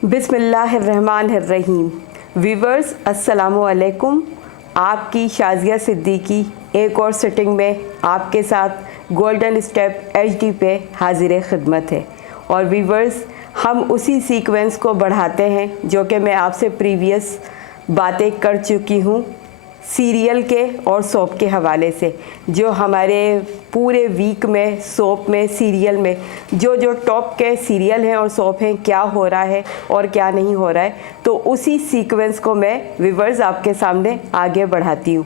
बिस्मिल्लाहिर्रहमानिर्रहीम। वीवर्स अस्सलामु अलैकुम। आपकी शाज़िया सिद्दीकी एक और सिटिंग में आपके साथ गोल्डन स्टेप HD पे हाजिर खिदमत है। और वीवर्स, हम उसी सीक्वेंस को बढ़ाते हैं जो कि मैं आपसे प्रीवियस बातें कर चुकी हूँ सीरियल के और सोप के हवाले से। जो हमारे पूरे वीक में सोप में सीरियल में जो जो टॉप के सीरियल हैं और सोप हैं, क्या हो रहा है और क्या नहीं हो रहा है, तो उसी सीक्वेंस को मैं व्यूअर्स आपके सामने आगे बढ़ाती हूँ।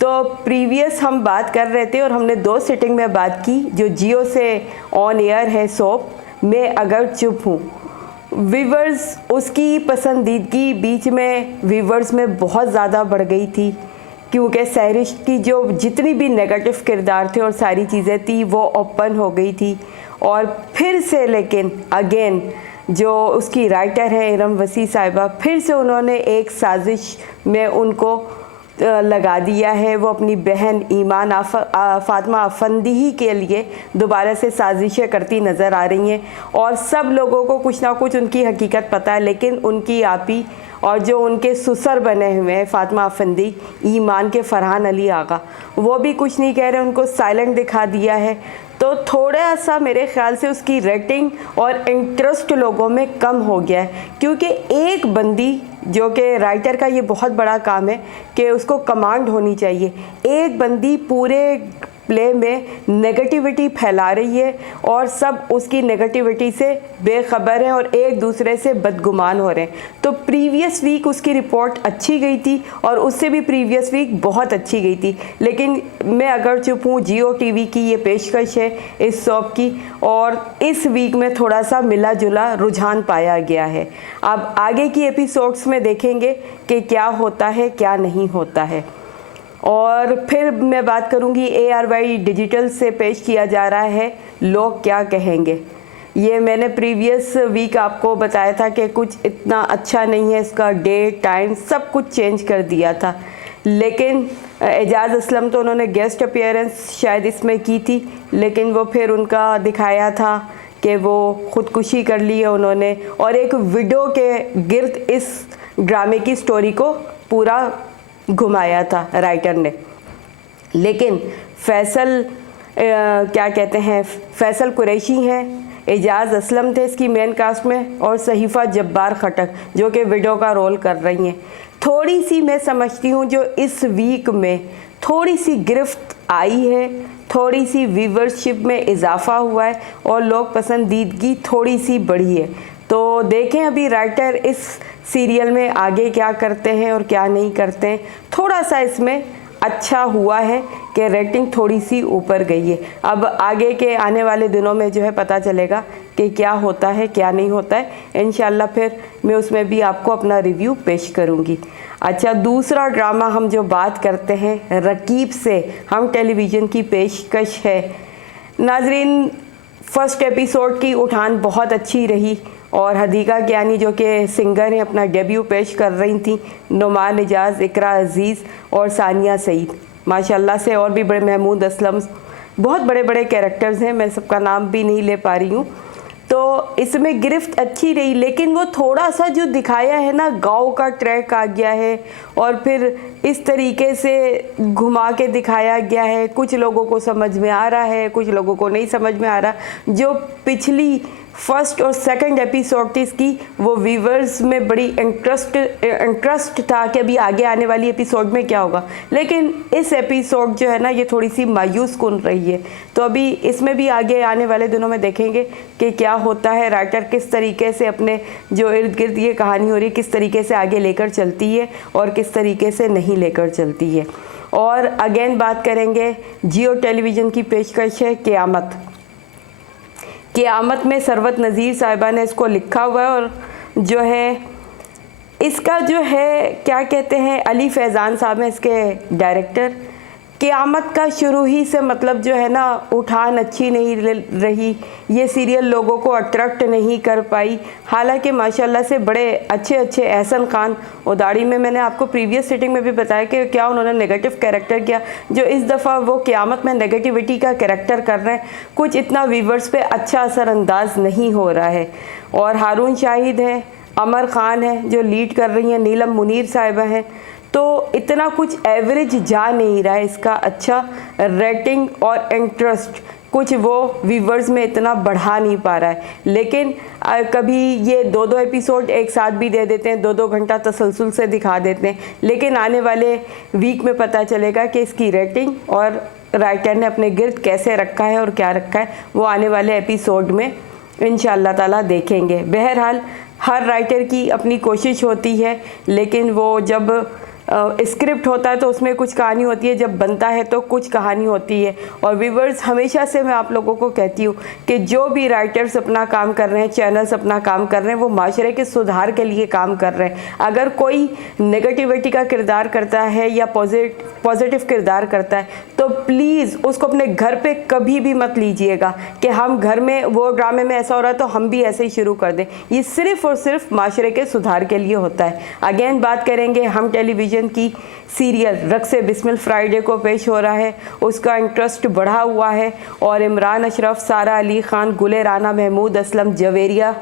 तो प्रीवियस हम बात कर रहे थे और हमने 2 सिटिंग में बात की जो जियो से ऑन एयर है सोप मैं अगर चुप हूँ। व्यूअर्स, उसकी पसंदीदगी बीच में व्यूअर्स में बहुत ज़्यादा बढ़ गई थी क्योंकि सहरिश की जो जितनी भी नेगेटिव किरदार थे और सारी चीज़ें थी वो ओपन हो गई थी। और फिर से लेकिन अगेन जो उसकी राइटर है इरम वसी साहिबा, फिर से उन्होंने एक साजिश में उनको लगा दिया है। वो अपनी बहन ईमान फातिमा अफंदी ही के लिए दोबारा से साजिशें करती नज़र आ रही हैं। और सब लोगों को कुछ ना कुछ उनकी हकीकत पता है, लेकिन उनकी आपी और जो उनके सुसर बने हुए हैं फातिमा अफंदी ईमान के फरहान अली आगा, वो भी कुछ नहीं कह रहे, उनको साइलेंट दिखा दिया है। तो थोड़ा सा मेरे ख्याल से उसकी रेटिंग और इंटरेस्ट लोगों में कम हो गया है क्योंकि एक बंदी जो कि राइटर का ये बहुत बड़ा काम है कि उसको कमांड होनी चाहिए। एक बंदी पूरे प्ले में नेगेटिविटी फैला रही है और सब उसकी नेगेटिविटी से बेखबर हैं और एक दूसरे से बदगुमान हो रहे हैं। तो प्रीवियस वीक उसकी रिपोर्ट अच्छी गई थी और उससे भी प्रीवियस वीक बहुत अच्छी गई थी, लेकिन मैं अगर चुप हूँ जियो टीवी की ये पेशकश है इस शॉप की और इस वीक में थोड़ा सा मिला जुला रुझान पाया गया है। अब आगे की एपिसोड्स में देखेंगे कि क्या होता है क्या नहीं होता है। और फिर मैं बात करूंगी ARY डिजिटल से पेश किया जा रहा है लोग क्या कहेंगे। ये मैंने प्रीवियस वीक आपको बताया था कि कुछ इतना अच्छा नहीं है, इसका डेट टाइम सब कुछ चेंज कर दिया था, लेकिन एजाज़ असलम तो उन्होंने गेस्ट अपीयरेंस शायद इसमें की थी, लेकिन वो फिर उनका दिखाया था कि वो ख़ुदकुशी कर ली है उन्होंने और एक विडो के गिर्द इस ड्रामे की स्टोरी को पूरा घुमाया था राइटर ने। लेकिन फैसल क्या कहते हैं, फैसल कुरैशी हैं, एजाज़ असलम थे इसकी मेन कास्ट में और सहीफ़ा जब्बार खटक जो कि विडो का रोल कर रही हैं। थोड़ी सी मैं समझती हूँ जो इस वीक में थोड़ी सी गिरफ्त आई है, थोड़ी सी व्यूअरशिप में इजाफा हुआ है और लोग पसंदीदगी थोड़ी सी बढ़ी है। तो देखें अभी राइटर इस सीरियल में आगे क्या करते हैं और क्या नहीं करते हैं। थोड़ा सा इसमें अच्छा हुआ है कि रेटिंग थोड़ी सी ऊपर गई है। अब आगे के आने वाले दिनों में जो है पता चलेगा कि क्या होता है क्या नहीं होता है। इंशाल्लाह फिर मैं उसमें भी आपको अपना रिव्यू पेश करूँगी। अच्छा, दूसरा ड्रामा हम जो बात करते हैं रकीब से हम टेलीविज़न की पेशकश है। नाजरीन, फर्स्ट एपिसोड की उठान बहुत अच्छी रही और हदीका कियानी जो कि सिंगर हैं अपना डेब्यू पेश कर रही थी, नुमान एजाज़, इकरा अज़ीज़ और सानिया सईद माशाल्लाह से, और भी बड़े महमूद असलम, बहुत बड़े बड़े कैरेक्टर्स हैं, मैं सबका नाम भी नहीं ले पा रही हूँ। तो इसमें गिरफ्त अच्छी रही, लेकिन वो थोड़ा सा जो दिखाया है ना गाँव का ट्रैक आ गया है और फिर इस तरीके से घुमा के दिखाया गया है। कुछ लोगों को समझ में आ रहा है, कुछ लोगों को नहीं समझ में आ रहा। जो पिछली फर्स्ट और सेकंड एपिसोड थी इसकी, वो व्यूवर्स में बड़ी इंटरेस्ट था कि अभी आगे आने वाली एपिसोड में क्या होगा, लेकिन इस एपिसोड जो है ना ये थोड़ी सी मायूस कुन रही है। तो अभी इसमें भी आगे आने वाले दिनों में देखेंगे कि क्या होता है, राइटर किस तरीके से अपने जो इर्द गिर्द ये कहानी हो रही है किस तरीके से आगे लेकर चलती है और किस तरीके से नहीं लेकर चलती है। और अगेन बात करेंगे जियो टेलीविज़न की पेशकश है क़यामत में सरवत नज़ीर साहिबा ने इसको लिखा हुआ है और जो है इसका जो है क्या कहते हैं अली फैज़ान साहब हैं इसके डायरेक्टर। क़यामत का शुरू ही से मतलब जो है ना उठान अच्छी नहीं रही, ये सीरियल लोगों को अट्रैक्ट नहीं कर पाई। हालांकि माशाल्लाह से बड़े अच्छे अच्छे एहसन खान उदाड़ी में मैंने आपको प्रीवियस सिटिंग में भी बताया कि क्या उन्होंने नेगेटिव कैरेक्टर किया, जो इस दफ़ा वो क़यामत में नेगेटिविटी का कैरेक्टर कर रहे हैं, कुछ इतना व्यूवर्स पे अच्छा असरअंदाज नहीं हो रहा है। और हारून शाहिद हैं, अमर खान है जो लीड कर रही हैं, नीलम मुनीर साहिबा हैं। तो इतना कुछ एवरेज जा नहीं रहा है इसका अच्छा रेटिंग और इंटरेस्ट कुछ वो व्यूवर्स में इतना बढ़ा नहीं पा रहा है। लेकिन कभी ये 2-2 एपिसोड एक साथ भी दे देते हैं, 2-2 घंटा तसलसल से दिखा देते हैं। लेकिन आने वाले वीक में पता चलेगा कि इसकी रेटिंग और राइटर ने अपने गिर्द कैसे रखा है और क्या रखा है, वो आने वाले एपिसोड में इंशाअल्लाह ताला देखेंगे। बहरहाल हर राइटर की अपनी कोशिश होती है, लेकिन वो जब स्क्रिप्ट होता है तो उसमें कुछ कहानी होती है, जब बनता है तो कुछ कहानी होती है। और व्यूवर्स, हमेशा से मैं आप लोगों को कहती हूँ कि जो भी राइटर्स अपना काम कर रहे हैं, चैनल्स अपना काम कर रहे हैं, वो माशरे के सुधार के लिए काम कर रहे हैं। अगर कोई नेगेटिविटी का किरदार करता है या पॉजिटिव किरदार करता है तो प्लीज़ उसको अपने घर पे कभी भी मत लीजिएगा कि हम घर में वो ड्रामे में ऐसा हो रहा है तो हम भी ऐसे ही शुरू कर दें। ये सिर्फ़ और सिर्फ माशरे के सुधार के लिए होता है। अगेन बात करेंगे हम टेलीविज़न की सीरियल रक्स बिस्मिल फ्राइडे को पेश हो रहा है, उसका इंटरेस्ट बढ़ा हुआ है। और इमरान अशरफ, सारा अली खान, गुले राना, महमूद असलम, जवेरिया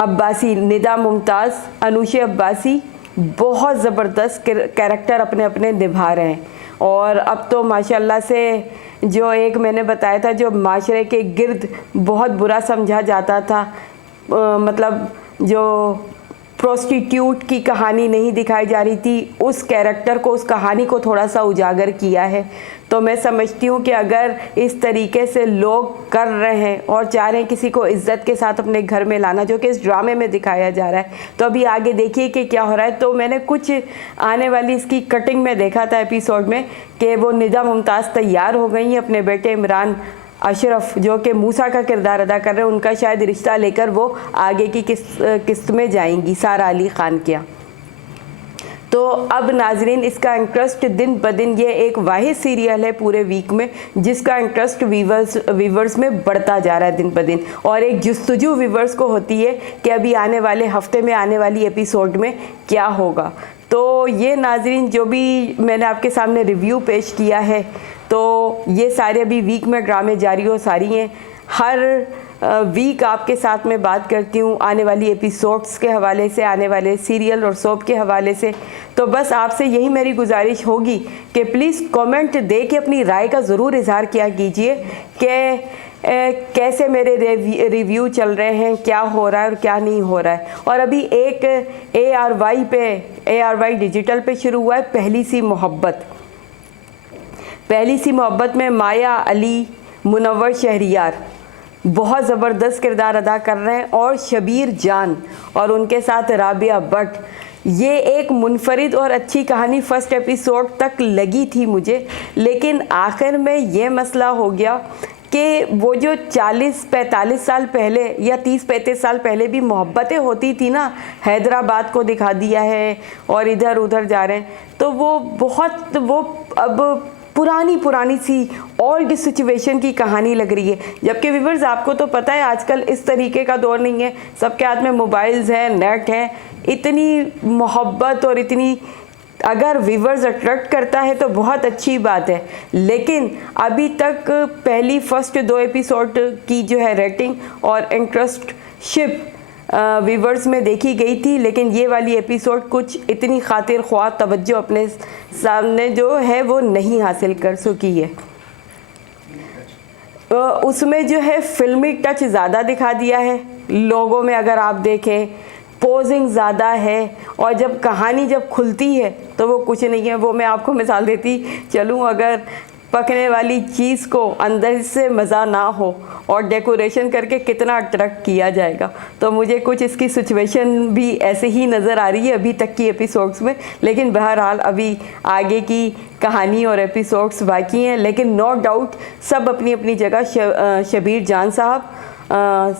अब्बासी, निदा मुमताज़, अनुशे अब्बासी बहुत ज़बरदस्त कैरेक्टर अपने अपने निभा रहे हैं। और अब तो माशाल्लाह से जो एक मैंने बताया था जो माशरे के गिर्द बहुत बुरा समझा जाता था, मतलब जो प्रोस्टिट्यूट की कहानी नहीं दिखाई जा रही थी, उस कैरेक्टर को, उस कहानी को थोड़ा सा उजागर किया है। तो मैं समझती हूँ कि अगर इस तरीके से लोग कर रहे हैं और चाह रहे हैं किसी को इज़्ज़त के साथ अपने घर में लाना, जो कि इस ड्रामे में दिखाया जा रहा है, तो अभी आगे देखिए कि क्या हो रहा है। तो मैंने कुछ आने वाली इसकी कटिंग में देखा था एपिसोड में कि वो निदा मुमताज़ तैयार हो गई हैं अपने बेटे इमरान अशरफ जो कि मूसा का किरदार अदा कर रहे हैं, उनका शायद रिश्ता लेकर वो आगे की किस्त में जाएंगी सारा अली खान के यहाँ। तो अब नाजरीन, इसका इंटरेस्ट दिन ब दिन, ये एक वाहिद सीरियल है पूरे वीक में जिसका इंटरेस्ट व्यूवर्स में बढ़ता जा रहा है दिन ब दिन। और एक जुस्तजू व्यूवर्स को होती है कि अभी आने वाले हफ्ते में आने वाली एपिसोड में क्या होगा। तो ये नाजरीन जो भी मैंने आपके सामने रिव्यू पेश किया है, तो ये सारे अभी वीक में ड्रामे जारी हो सारी हैं। हर वीक आपके साथ में बात करती हूँ आने वाली एपिसोड्स के हवाले से, आने वाले सीरियल और सोप के हवाले से। तो बस आपसे यही मेरी गुजारिश होगी कि प्लीज़ कमेंट दे के अपनी राय का ज़रूर इजहार किया कीजिए कि कैसे मेरे रिव्यू चल रहे हैं, क्या हो रहा है और क्या नहीं हो रहा है। और अभी एक ARY डिजिटल पे शुरू हुआ है पहली सी मोहब्बत। पहली सी मोहब्बत में माया अली, मुनव्वर शहरियार बहुत ज़बरदस्त किरदार अदा कर रहे हैं, और शबीर जान और उनके साथ राबिया भट्ट। ये एक मुनफरिद और अच्छी कहानी फर्स्ट एपिसोड तक लगी थी मुझे, लेकिन आखिर में ये मसला हो गया कि वो जो 40-45 साल पहले या 30-35 साल पहले भी मोहब्बतें होती थी ना, हैदराबाद को दिखा दिया है और इधर उधर जा रहे हैं, तो वो अब पुरानी सी ओल्ड सिचुएशन की कहानी लग रही है। जबकि व्यूअर्स, आपको तो पता है आजकल इस तरीके का दौर नहीं है, सबके हाथ में मोबाइल्स हैं, नेट है। इतनी मोहब्बत और इतनी अगर व्यूअर्स अट्रैक्ट करता है तो बहुत अच्छी बात है, लेकिन अभी तक पहली फर्स्ट 2 एपिसोड की जो है रेटिंग और इंटरेस्ट शिप व्यूवर्स में देखी गई थी, लेकिन ये वाली एपिसोड कुछ इतनी खातिर ख्वाह तवज्जो अपने सामने जो है वो नहीं हासिल कर सकी है। उसमें जो है फिल्मी टच ज़्यादा दिखा दिया है लोगों में, अगर आप देखें पोजिंग ज़्यादा है, और जब कहानी जब खुलती है तो वो कुछ नहीं है। वो मैं आपको मिसाल देती चलूँ, अगर पकने वाली चीज़ को अंदर से मज़ा ना हो और डेकोरेशन करके कितना अट्रैक्ट किया जाएगा, तो मुझे कुछ इसकी सिचुएशन भी ऐसे ही नज़र आ रही है अभी तक की एपिसोड्स में। लेकिन बहरहाल अभी आगे की कहानी और एपिसोड्स बाकी हैं, लेकिन नो डाउट सब अपनी अपनी जगह, शबीर जान साहब,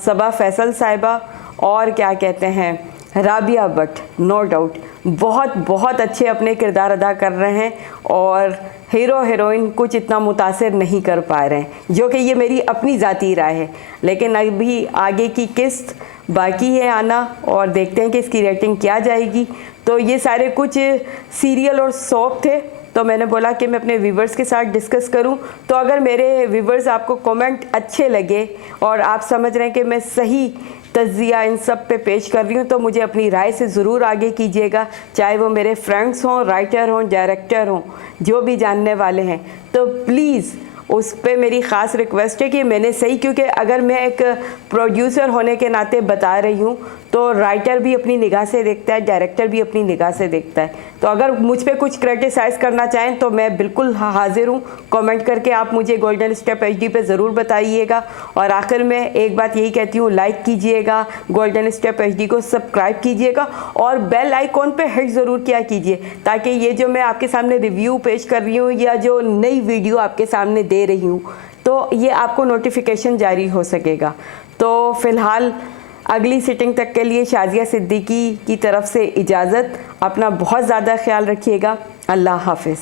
सबा फैसल साहिबा और क्या कहते हैं राबिया भट्ट, नो डाउट बहुत अच्छे अपने किरदार अदा कर रहे हैं, और हीरो हीरोइन कुछ इतना मुतासिर नहीं कर पा रहे हैं, जो कि ये मेरी अपनी ज़ाती राय है। लेकिन अभी आगे की किस्त बाकी है आना, और देखते हैं कि इसकी रेटिंग क्या जाएगी। तो ये सारे कुछ सीरियल और सोप थे, तो मैंने बोला कि मैं अपने व्यूवर्स के साथ डिस्कस करूं। तो अगर मेरे व्यूवर्स आपको कमेंट अच्छे लगे और आप समझ रहे हैं कि मैं सही तज़िया इन सब पे पेश कर रही हूँ, तो मुझे अपनी राय से ज़रूर आगे कीजिएगा, चाहे वो मेरे फ्रेंड्स हों, राइटर हों, डायरेक्टर हों, जो भी जानने वाले हैं। तो प्लीज़ उस पे मेरी ख़ास रिक्वेस्ट है कि मैंने सही, क्योंकि अगर मैं एक प्रोड्यूसर होने के नाते बता रही हूँ तो राइटर भी अपनी निगाह से देखता है, डायरेक्टर भी अपनी निगाह से देखता है। तो अगर मुझ पे कुछ क्रिटिसाइज़ करना चाहें तो मैं बिल्कुल हाजिर हूँ। कमेंट करके आप मुझे गोल्डन स्टेप एचडी पे ज़रूर बताइएगा। और आखिर में एक बात यही कहती हूँ, लाइक कीजिएगा, गोल्डन स्टेप एचडी को सब्सक्राइब कीजिएगा और बेल आइकॉन पे हिट ज़रूर किया कीजिए, ताकि ये जो मैं आपके सामने रिव्यू पेश कर रही हूँ या जो नई वीडियो आपके सामने दे रही हूँ, तो ये आपको नोटिफिकेशन जारी हो सकेगा। तो फ़िलहाल अगली सिटिंग तक के लिए शाज़िया सिद्दीकी की तरफ से इजाज़त। अपना बहुत ज़्यादा ख्याल रखिएगा। अल्लाह हाफ़िज़।